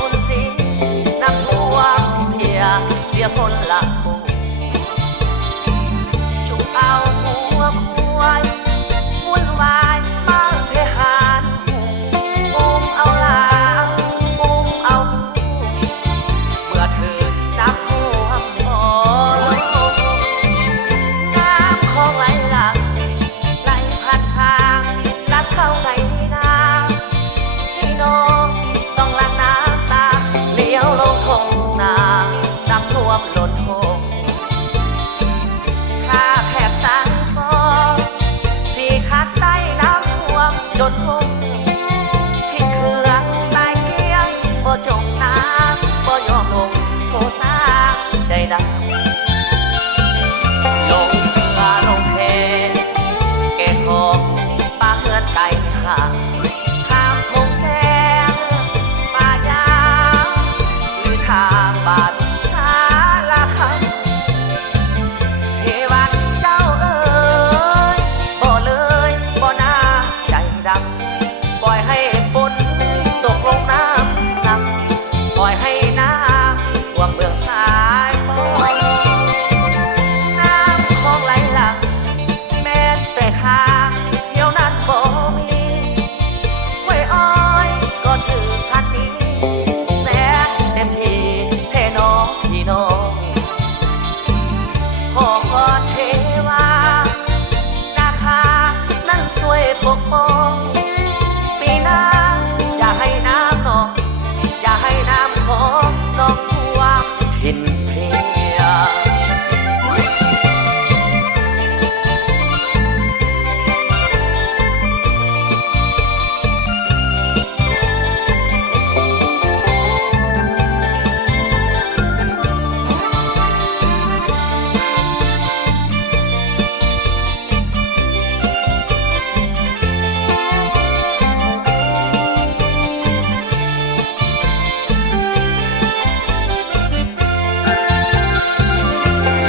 สูญเสียน้ำท่วมที่เพียเสียคนละปูจุกเอาหัวควายวุ่นวายมากเพหานอุ้มเอาลาอุ้มเอาเมื่อเธอน้ำท่วมบ่อลงน้ำของไหลหลักไหลผ่านทางลัดเข้าในนาพี่น้องต้องลังน้ำตาเลี้ยวลงทงนาน้ำท่วมล้นทงข้าแขกสายฟอสี่ขาดใต้น้ำท่วมจนทงพี่เครื่องตายเกี้ยงบ่จมน้ำบ่ยอมลงโทสร้างใจดำลงเรือลงเพแก่ของป้าเฮือนไก่ห่างข้ามทงแดงป่ายางหรือทางบาดสาลาคำเทวันเจ้าเอ๋ยบ่เลยบ่น่าใจดำปล่อยให้ฝนตกลงน้ำนำปล่อยให้น้ำท่วมเมืองสายฝนน้ำของไหลหลังแม้แต่ทางเที่ยวนั้นบ่มีกล้วยอ้อยก็ถือคันนี้แสนเต็มทีเทน้องพี่น้องขอพรเทวานาคานั้นช่วยปกป้องปีหน้าอย่าให้น้ำนองอย่าให้น้ำของน้องท่วมถิ่นเพีย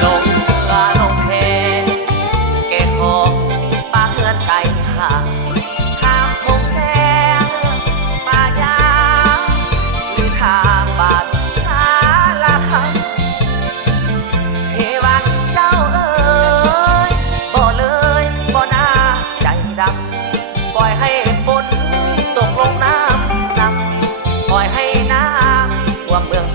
ลงเรือลงเพแก่ของป้าเฮือนไก่ห่างข้ามทงแดงป่ายางหรือทางบาดสาลาคำเทวันเจ้าเอ๋ยบ่เลยบ่น่าใจดำปล่อยให้ฝนตกลงน้ำนำปล่อยให้น้ำท่วมเมือง